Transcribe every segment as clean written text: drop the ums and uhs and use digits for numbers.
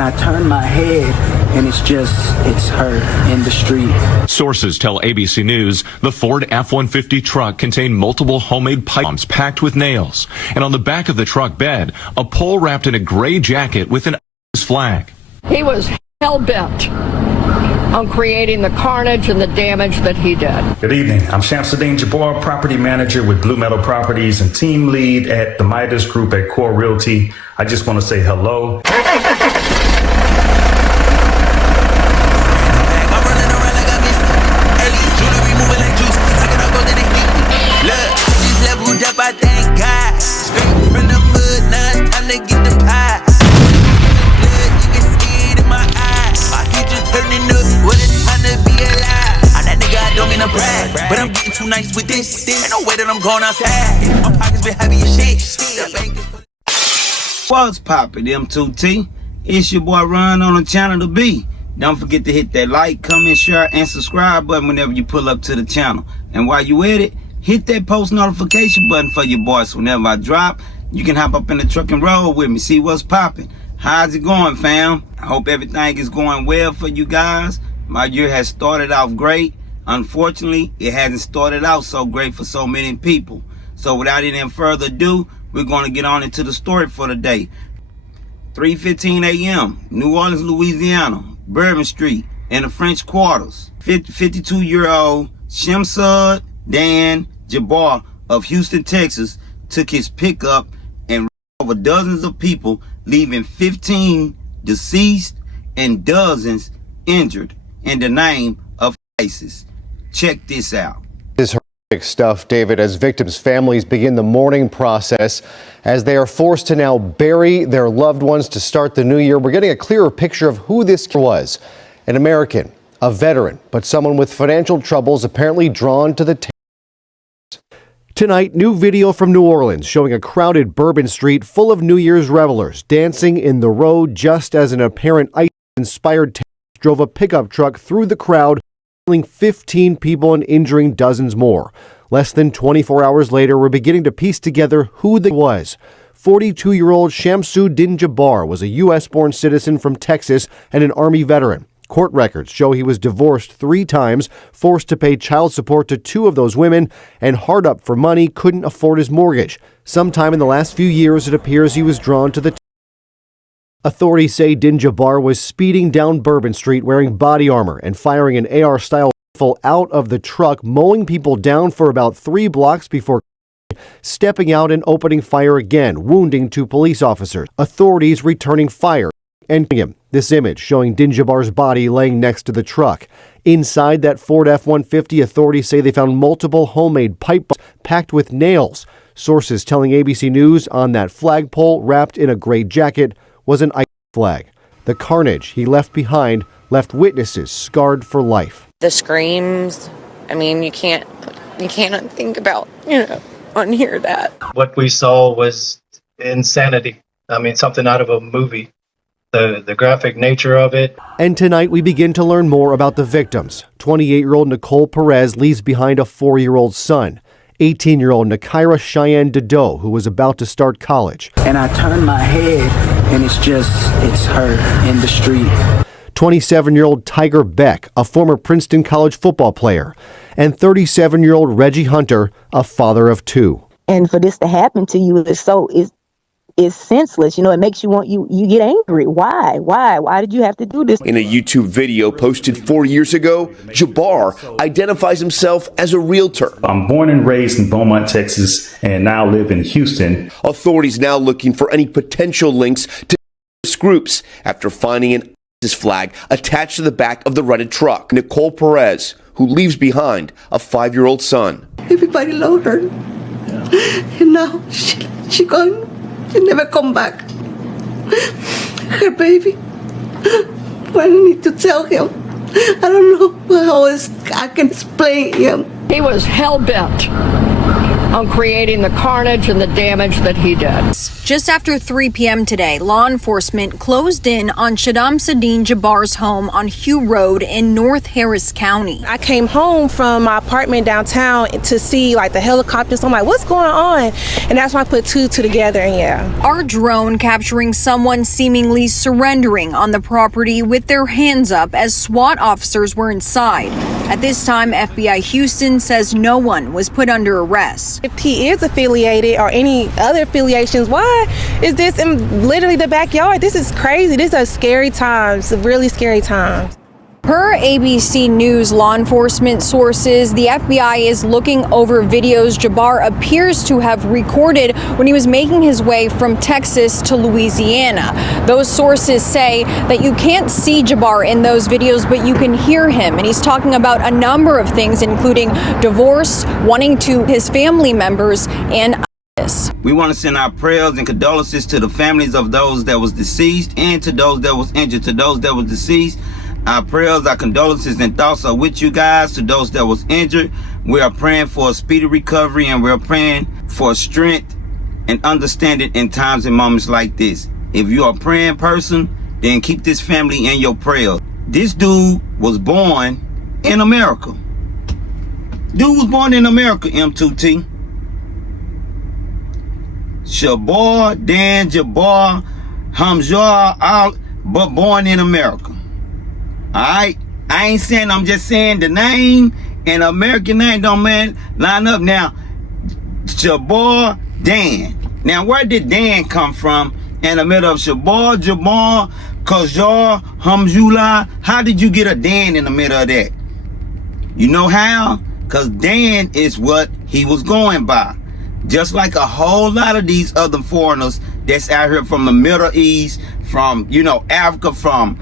And I turn my head, and it's her in the street. Sources tell ABC News the Ford F-150 truck contained multiple homemade pipe bombs packed with nails. And on the back of the truck bed, a pole wrapped in a gray jacket with an ISIS flag. He was hell-bent on creating the carnage and the damage that he did. Good evening. I'm Shamsuddin Jabbar, property manager with Blue Metal Properties and team lead at the Midas Group at Core Realty. I just want to say hello. I thank God. Straight from the mud, now it's time to get the pie. Blood, you can see it in my eyes. My future turning up, what it's time to be alive. I'm that nigga, I don't mean to brag, but I'm getting too nice with this. Ain't no way that I'm going outside. My pockets been heavy as shit. What's poppin', M2T? It's your boy Ron on the channel to be. Don't forget to hit that like, comment, share, and subscribe button whenever you pull up to the channel. And while you at it, hit that post notification button for your boys. Whenever I drop, you can hop up in the truck and roll with me. See what's popping. How's it going, fam? I hope everything is going well for you guys. My year has started off great. Unfortunately, it hasn't started out so great for so many people. So without any further ado, we're going to get on into the story for the day. 3:15 a.m., New Orleans, Louisiana, Bourban Street, in the French Quarters. 52-year-old Shamsuddin Dan Jabbar of Houston, Texas, took his pickup and ran over dozens of people, leaving 15 deceased and dozens injured in the name of ISIS. Check this out. This horrific stuff, David, as victims' families begin the mourning process as they are forced to now bury their loved ones to start the new year. We're getting a clearer picture of who this was. An American, a veteran, but someone with financial troubles apparently drawn to the table. Tonight, new video from New Orleans showing a crowded Bourban street full of New Year's revelers dancing in the road just as an apparent ISIS-inspired terrorist drove a pickup truck through the crowd, killing 15 people and injuring dozens more. Less than 24 hours later, we're beginning to piece together who the was. 42-year-old Shamsuddin Jabbar was a U.S.-born citizen from Texas and an Army veteran. Court records show he was divorced 3 times, forced to pay child support to 2 of those women, and hard up for money, couldn't afford his mortgage. Sometime in the last few years, it appears he was drawn to the Authorities say Din Jabbar was speeding down Bourban Street wearing body armor and firing an AR-style rifle out of the truck, mowing people down for about 3 blocks before stepping out and opening fire again, wounding 2 police officers. Authorities returning fire and him. This image showing Din Jabbar's body laying next to the truck. Inside that Ford F-150, authorities say they found multiple homemade pipe bombs packed with nails. Sources telling ABC News on that flagpole wrapped in a gray jacket was an ISIS flag. The carnage he left behind left witnesses scarred for life. The screams, I mean, you can't think about, unhear that. What we saw was insanity. I mean, something out of a movie. The graphic nature of it. And tonight we begin to learn more about the victims. 28-year-old Nicole Perez leaves behind a 4-year-old son. 18-year-old Nakira Cheyenne Dido, who was about to start college. And I turn my head, and it's her in the street. 27-year-old Tiger Beck, a former Princeton College football player. And 37-year-old Reggie Hunter, a father of 2. And for this to happen to you is senseless. It makes you get angry. Why did you have to do this? In a YouTube video posted 4 years ago, Jabbar identifies himself as a realtor. I'm born and raised in Beaumont, Texas, and now live in Houston. Authorities now looking for any potential links to groups after finding an ISIS flag attached to the back of the rented truck. Nicole Perez, who leaves behind a 5-year-old son. Everybody loved her, and now she gone. She never come back. Her baby. I need to tell him. I don't know how I can explain him. He was hell-bent on creating the carnage and the damage that he did. Just after 3 p.m. today, law enforcement closed in on Shamsuddin Jabbar's home on Hugh Road in North Harris County. I came home from my apartment downtown to see like the helicopters. I'm like, what's going on? And that's when I put two together, and yeah. Our drone capturing someone seemingly surrendering on the property with their hands up as SWAT officers were inside. At this time, FBI Houston says no one was put under arrest. If he is affiliated or any other affiliations, why is this in literally the backyard? This is crazy. These are scary times, really scary times. Per ABC News law enforcement sources, the FBI is looking over videos Jabbar appears to have recorded when he was making his way from Texas to Louisiana. Those sources say that you can't see Jabbar in those videos, but you can hear him. And he's talking about a number of things, including divorce, wanting to his family members, and ISIS. We want to send our prayers and condolences to the families of those that was deceased and to those that was injured. To those that was deceased, our prayers, our condolences, and thoughts are with you guys. To those that was injured, we are praying for a speedy recovery, and we're praying for strength and understanding in times and moments like this. If you are a praying person, then keep this family in your prayers. This dude was born in America. Dude was born in America, M2T. Shamsuddin Jabbar Hamza, but born in America. Alright, I ain't saying, I'm just saying the name and American name don't line up. Now, Jabbar Dan. Now, where did Dan come from in the middle of Jabbar, Kajar, Hamzullah? How did you get a Dan in the middle of that? You know how? Because Dan is what he was going by. Just like a whole lot of these other foreigners that's out here from the Middle East, from, you know, Africa, from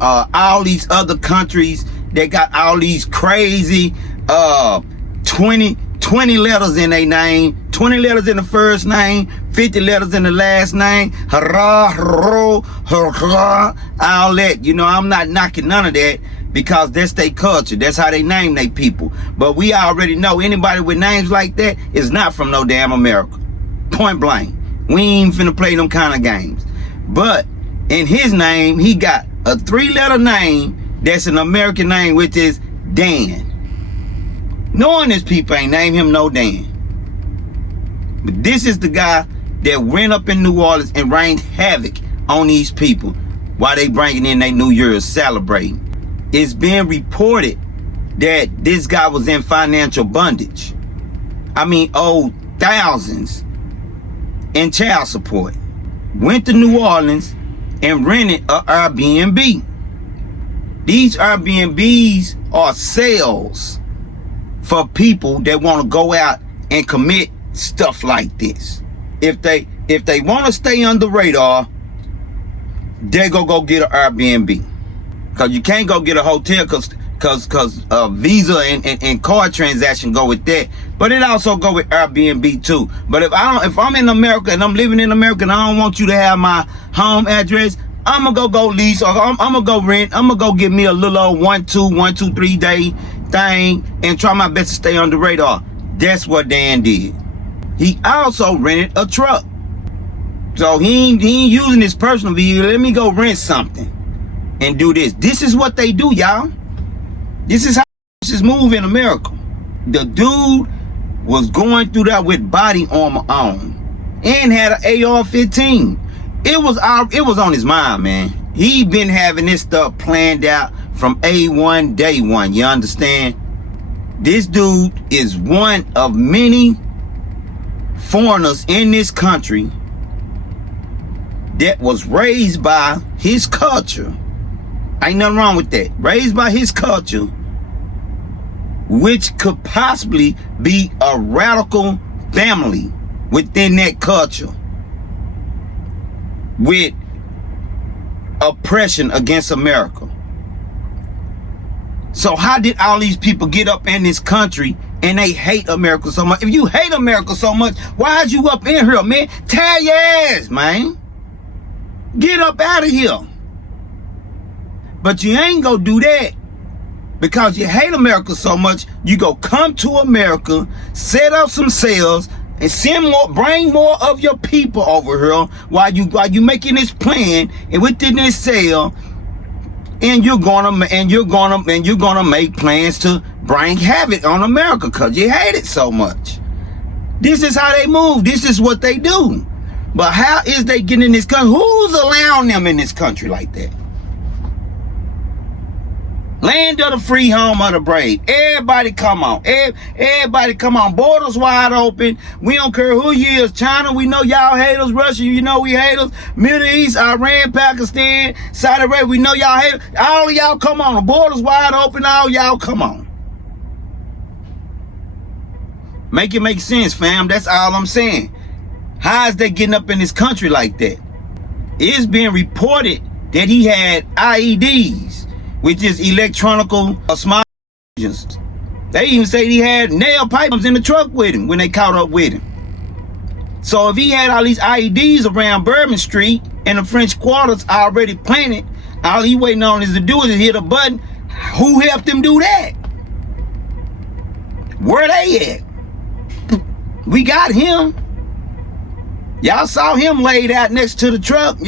all these other countries. They got all these crazy 20 letters in their name, 20 letters in the first name, 50 letters in the last name, all that. You know, I'm not knocking none of that, because that's their culture. That's how they name their people. But we already know anybody with names like that is not from no damn America. Point blank. We ain't finna play them kind of games. But in his name, he got a 3-letter name that's an American name, which is Dan. Knowing his people ain't named him no Dan. But this is the guy that went up in New Orleans and rained havoc on these people while they bringing in their New Year's celebrating. It's being reported that this guy was in financial bondage. I mean, owed thousands in child support. Went to New Orleans and rented a Airbnb. These Airbnbs are sales for people that want to go out and commit stuff like this. If they want to stay under radar, they go get an Airbnb. Cause you can't go get a hotel cause Visa and card transaction go with that. But it also go with Airbnb too. But if I'm in America and I'm living in America and I don't want you to have my home address, I'm gonna go lease, or I'm gonna go rent. I'm gonna go get me a little old 1, 2, 3 day thing and try my best to stay on the radar. That's what Dan did. He also rented a truck. So he ain't using his personal vehicle. Let me go rent something and do this. This is what they do, y'all. This is how this move in America. The dude was going through that with body armor on and had an AR-15. It was on his mind, man. He been having this stuff planned out from A1 day one. You understand? This dude is one of many foreigners in this country that was raised by his culture. Ain't nothing wrong with that. Raised by his culture, which could possibly be a radical family within that culture with oppression against America. So how did all these people get up in this country and they hate America so much? If you hate America so much, why is you up in here, man? Tear your ass, man. Get up out of here. But you ain't gonna do that because you hate America so much. You go come to America, set up some sales, and bring more of your people over here while you making this plan and within this cell, and you're gonna make plans to bring havoc on America because you hate it so much. This is how they move. This is what they do. But how is they getting in this country? Who's allowing them in this country like that? Land of the free, home of the brave. Everybody come on. Everybody come on. Borders wide open. We don't care who you is. China, we know y'all hate us. Russia, you know we hate us. Middle East, Iran, Pakistan, Saudi Arabia, we know y'all hate us. All of y'all come on. The borders wide open. All y'all come on. Make it make sense, fam. That's all I'm saying. How is they getting up in this country like that? It's being reported that he had IEDs, which is electronical small agents. They even say he had nail pipes in the truck with him when they caught up with him. So if he had all these IEDs around Bourban Street and the French Quarters already planted, all he waiting on is to do is hit a button. Who helped him do that? Where they at? We got him. Y'all saw him laid out next to the truck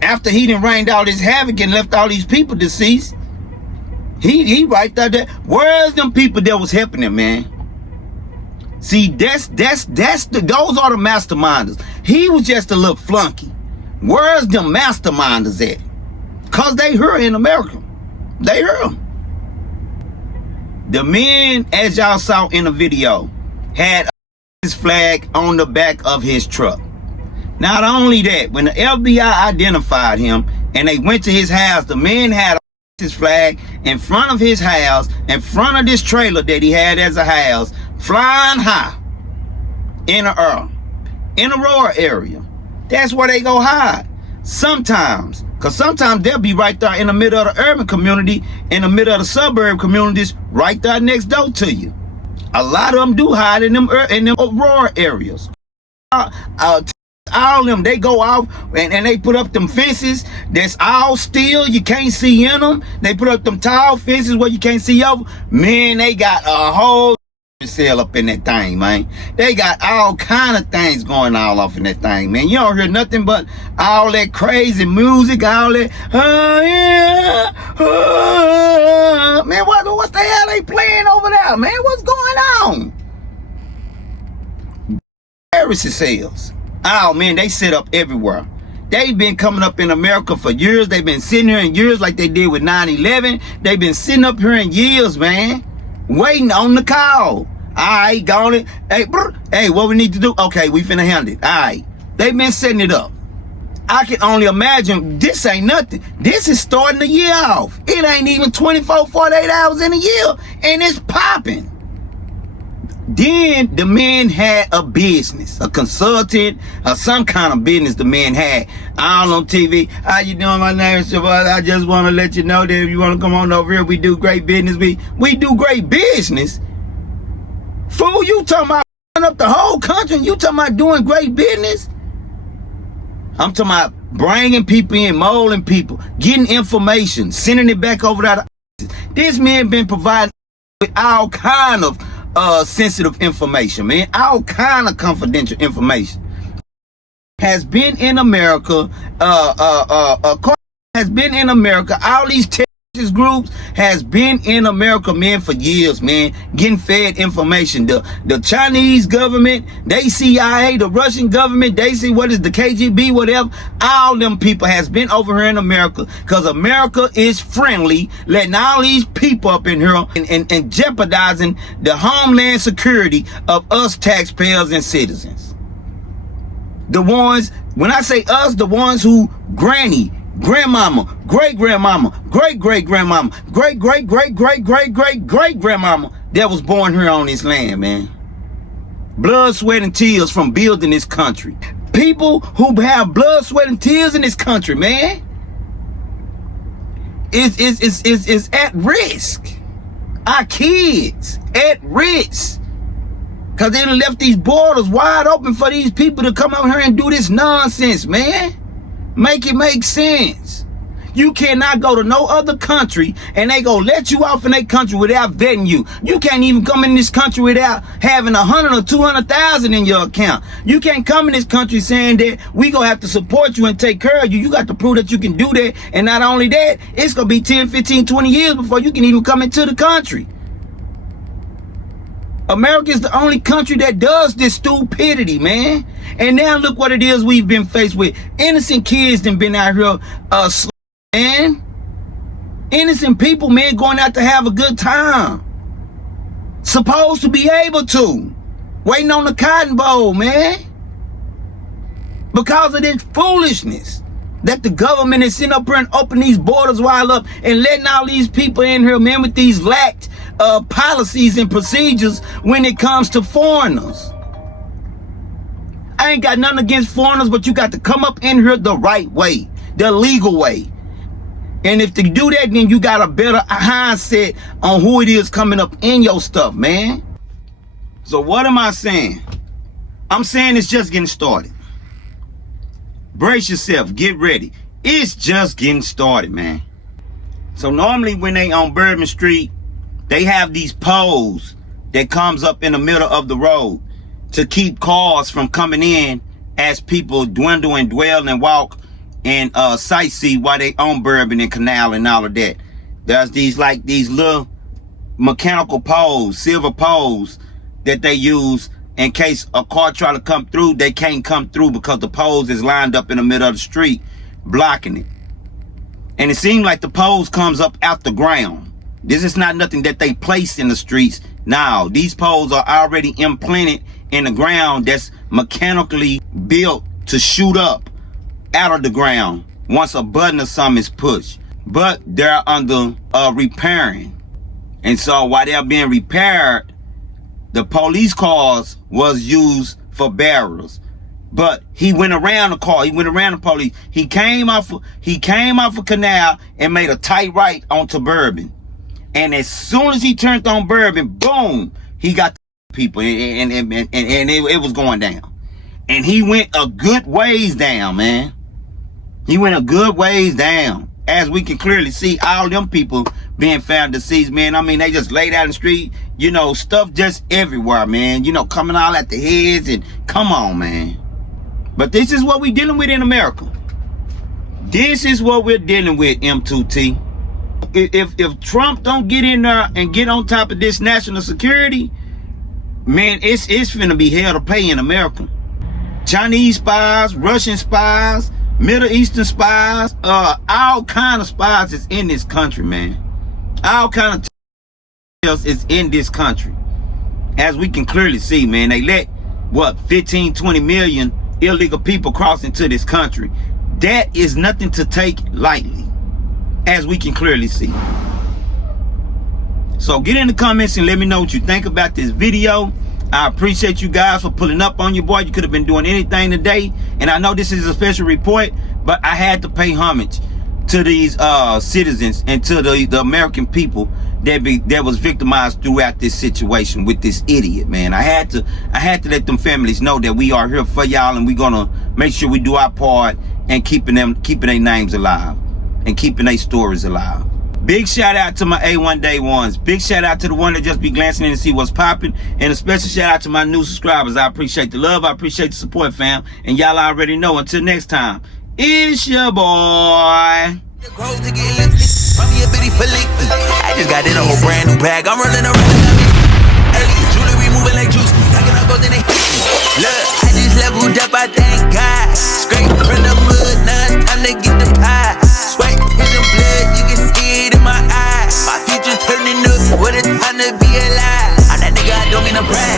after he done rained all this havoc and left all these people deceased. He right there. Where's them people that was helping him, man? See, those are the masterminders. He was just a little flunky. Where's the masterminders at? Cause they here in America. They here. The men, as y'all saw in the video, had his flag on the back of his truck. Not only that, when the FBI identified him and they went to his house, the men had his flag in front of his house, in front of this trailer that he had as a house, flying high in the air, in a rural area. That's where they go hide. Sometimes, because sometimes they'll be right there in the middle of the urban community, in the middle of the suburb communities, right there next door to you. A lot of them do hide in them rural areas. All of them, they go off and they put up them fences that's all steel, you can't see in them. They put up them tall fences where you can't see over. Man, they got a whole cell up in that thing, man. They got all kind of things going all off in that thing, man. You don't hear nothing but all that crazy music, all that, man, what the hell they playing over there, man? What's going on? Terrorist cells. Oh, man, they set up everywhere. They've been coming up in America for years. They've been sitting here in years like they did with 9/11. They've been sitting up here in years, man, waiting on the call. All right, got it. Hey, what we need to do? Okay, we finna handle it. All right. They've been setting it up. I can only imagine this ain't nothing. This is starting the year off. It ain't even 24, 48 hours in a year, and it's popping. Then the man had a business, a consultant, or some kind of business the man had. All on TV. How you doing? My name is Shabbat. I just want to let you know that if you want to come on over here, we do great business. We do great business. Fool, you talking about up the whole country? You talking about doing great business? I'm talking about bringing people in, molding people, getting information, sending it back over there. This man been providing with all kind of sensitive information, man. All kind of confidential information. Has been in America, has been in America. All these terrorist groups has been in America, man, for years, man, getting fed information. The Chinese government, they CIA, the Russian government, they see what is the KGB, whatever. All them people has been over here in America because America is friendly, letting all these people up in here and jeopardizing the homeland security of us taxpayers and citizens. The ones, when I say us, the ones who granny, grandmama, great-grandmama, great-great-grandmama, great-great-great-great-great-great-grandmama that was born here on this land, man. Blood, sweat, and tears from building this country. People who have blood, sweat, and tears in this country, man, is at risk. Our kids at risk. Because they done left these borders wide open for these people to come over here and do this nonsense, man. Make it make sense. You cannot go to no other country and they go let you off in their country without vetting you. You can't even come in this country without having 100 or 200,000 in your account. You can't come in this country saying that we gonna have to support you and take care of you. You got to prove that you can do that. And not only that, it's gonna be 10, 15, 20 years before you can even come into the country. America is the only country that does this stupidity, man. And now look what it is we've been faced with. Innocent kids that been out here, man. Innocent people, man, going out to have a good time. Supposed to be able to. Waiting on the Cotton Bowl, man. Because of this foolishness that the government is sitting up here and opening these borders wide up and letting all these people in here, man, with these lacked policies and procedures when it comes to foreigners. I ain't got nothing against foreigners, but you got to come up in here the right way, the legal way. And if you do that, then you got a better mindset on who it is coming up in your stuff, man. So what am I saying? I'm saying it's just getting started. Brace yourself, get ready. It's just getting started, man. So normally when they on Bourban Street, they have these poles that comes up in the middle of the road to keep cars from coming in as people dwindle and dwell and walk and sightsee while they on Bourban and Canal and all of that. There's these little mechanical poles, silver poles that they use in case a car try to come through, they can't come through because the poles is lined up in the middle of the street, blocking it. And it seems like the poles comes up out the ground. This is not nothing that they place in the streets. Now, these poles are already implanted in the ground that's mechanically built to shoot up out of the ground once a button or something is pushed. But they're under repairing. And so while they're being repaired, the police cars was used for barriers. But he went around the car. He went around the police. He came off of Canal and made a tight right onto Bourban. And as soon as he turned on Bourban, boom, he got the people and it was going down. And he went a good ways down, man. He went a good ways down. As we can clearly see, all them people being found deceased, man. I mean, they just laid out in the street, you know, stuff just everywhere, man. You know, coming all at the heads and come on, man. But this is what we dealing with in America. This is what we're dealing with, M2T. If Trump don't get in there and get on top of this national security, man, it's finna be hell to pay in America. Chinese spies, Russian spies, Middle Eastern spies, all kind of spies is in this country, man. All kind of is in this country. As we can clearly see, man, they let, 15, 20 million illegal people cross into this country. That is nothing to take lightly, as we can clearly see. So get in the comments and let me know what you think about this video. I appreciate you guys for pulling up on your boy. You could have been doing anything today. And I know this is a special report, but I had to pay homage to these citizens and to the American people that was victimized throughout this situation with this idiot, man. I had to let them families know that we are here for y'all, and we're gonna make sure we do our part and keeping their names alive and keeping their stories alive. Big shout out to my A1 Day ones. Big shout out to the one that just be glancing in to see what's popping. And a special shout out to my new subscribers. I appreciate the love. I appreciate the support, fam. And y'all already know. Until next time, it's your boy. I just got in a whole brand new bag. I'm running around jewelry moving like juice. Look, I just leveled up, I thank God. Straight from the mud, now it's time to get the pie. Sweat in the blood, you can see it in my eyes. My future turning up, what a time to be alive. I'm that nigga, I don't mean to brag.